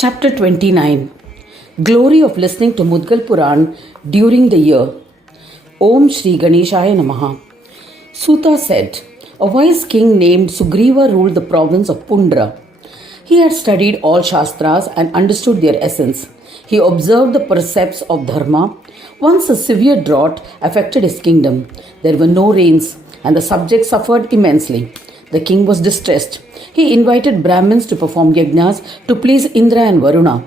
Chapter 29. Glory of listening to Mudgal Puran during the year. Om Shri Ganeshaya Namaha. Suta said, a wise king named Sugriva ruled the province of Pundra. He had studied all Shastras and understood their essence. He observed the precepts of Dharma. Once a severe drought affected his kingdom. There were no rains and the subjects suffered immensely. The king was distressed. He invited Brahmins to perform yajnas to please Indra and Varuna.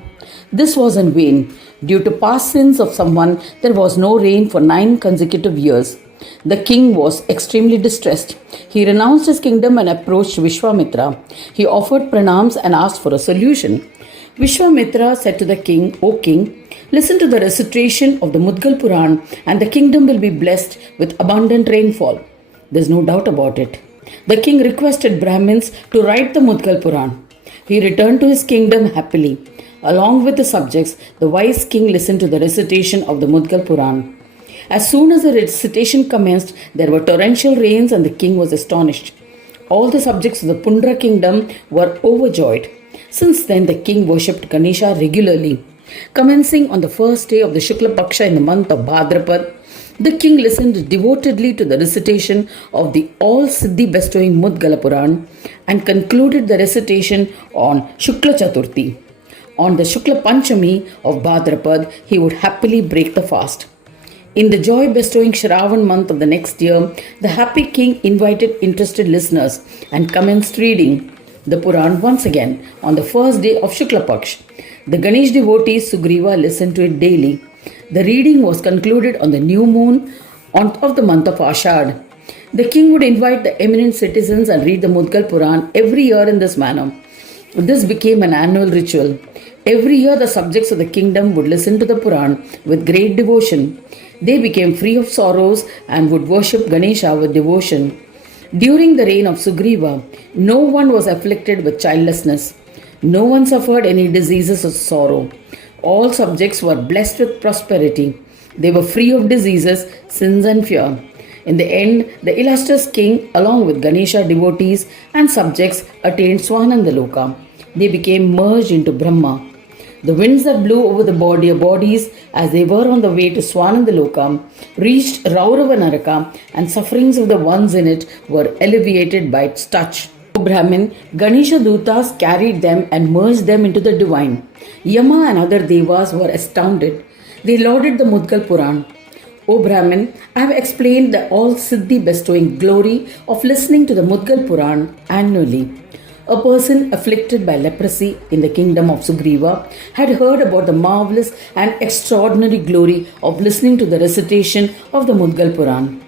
This was in vain. Due to past sins of someone, there was no rain for 9 consecutive years. The king was extremely distressed. He renounced his kingdom and approached Vishwamitra. He offered pranams and asked for a solution. Vishwamitra said to the king, O king, listen to the recitation of the Mudgal Puran and the kingdom will be blessed with abundant rainfall. There is no doubt about it. The king requested Brahmins to write the Mudgal Puran. He returned to his kingdom happily. Along with the subjects, the wise king listened to the recitation of the Mudgal Puran. As soon as the recitation commenced, there were torrential rains and the king was astonished. All the subjects of the Pundra kingdom were overjoyed. Since then, the king worshipped Ganesha regularly. Commencing on the first day of the Shukla Paksha in the month of Bhadrapad, the king listened devotedly to the recitation of the all-siddhi bestowing Mudgal Puran and concluded the recitation on Shukla Chaturthi. On the Shukla Panchami of Bhadrapad, he would happily break the fast. In the joy-bestowing Shravan month of the next year, the happy king invited interested listeners and commenced reading the Puran once again on the first day of Shukla Paksh. The Ganesh devotees Sugriva listened to it daily. The reading was concluded on the new moon of the month of Ashad. The king would invite the eminent citizens and read the Mudgal Puran every year in this manner. This became an annual ritual. Every year the subjects of the kingdom would listen to the Puran with great devotion. They became free of sorrows and would worship Ganesha with devotion. During the reign of Sugriva, no one was afflicted with childlessness. No one suffered any diseases or sorrow. All subjects were blessed with prosperity. They were free of diseases, sins and fear. In the end, the illustrious king, along with Ganesha devotees and subjects, attained Swanandaloka. They became merged into Brahma. The winds that blew over the bodies as they were on the way to Swanandaloka reached Raurava Naraka, and sufferings of the ones in it were alleviated by its touch. O Brahmin, Ganesha Dutas carried them and merged them into the divine. Yama and other devas were astounded. They lauded the Mudgal Puran. O Brahmin, I have explained the all-siddhi bestowing glory of listening to the Mudgal Puran annually. A person afflicted by leprosy in the kingdom of Sugriva had heard about the marvelous and extraordinary glory of listening to the recitation of the Mudgal Puran.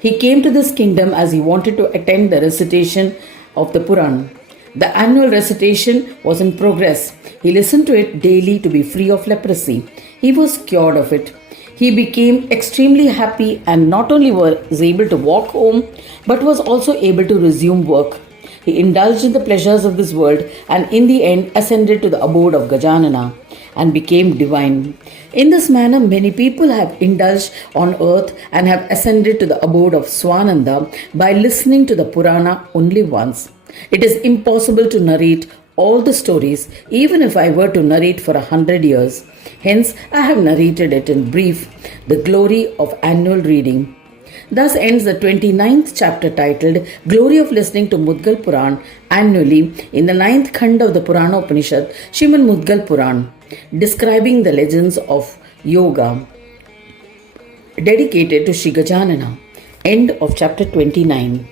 He came to this kingdom as he wanted to attend the recitation of the Puran. The annual recitation was in progress. He listened to it daily to be free of leprosy. He was cured of it. He became extremely happy and not only was able to walk home, but was also able to resume work. He indulged in the pleasures of this world and in the end ascended to the abode of Gajanana and became divine. In this manner, many people have indulged on earth and have ascended to the abode of Swananda by listening to the Purana only once. It is impossible to narrate all the stories, even if I were to narrate for 100 years. Hence, I have narrated it in brief, the glory of annual reading. Thus ends the 29th chapter titled Glory of Listening to Mudgal Puran annually in the 9th Khanda of the Purana Upanishad, Srimad Mudgal Puran, describing the legends of yoga, dedicated to Sri Gajanana. End of chapter 29.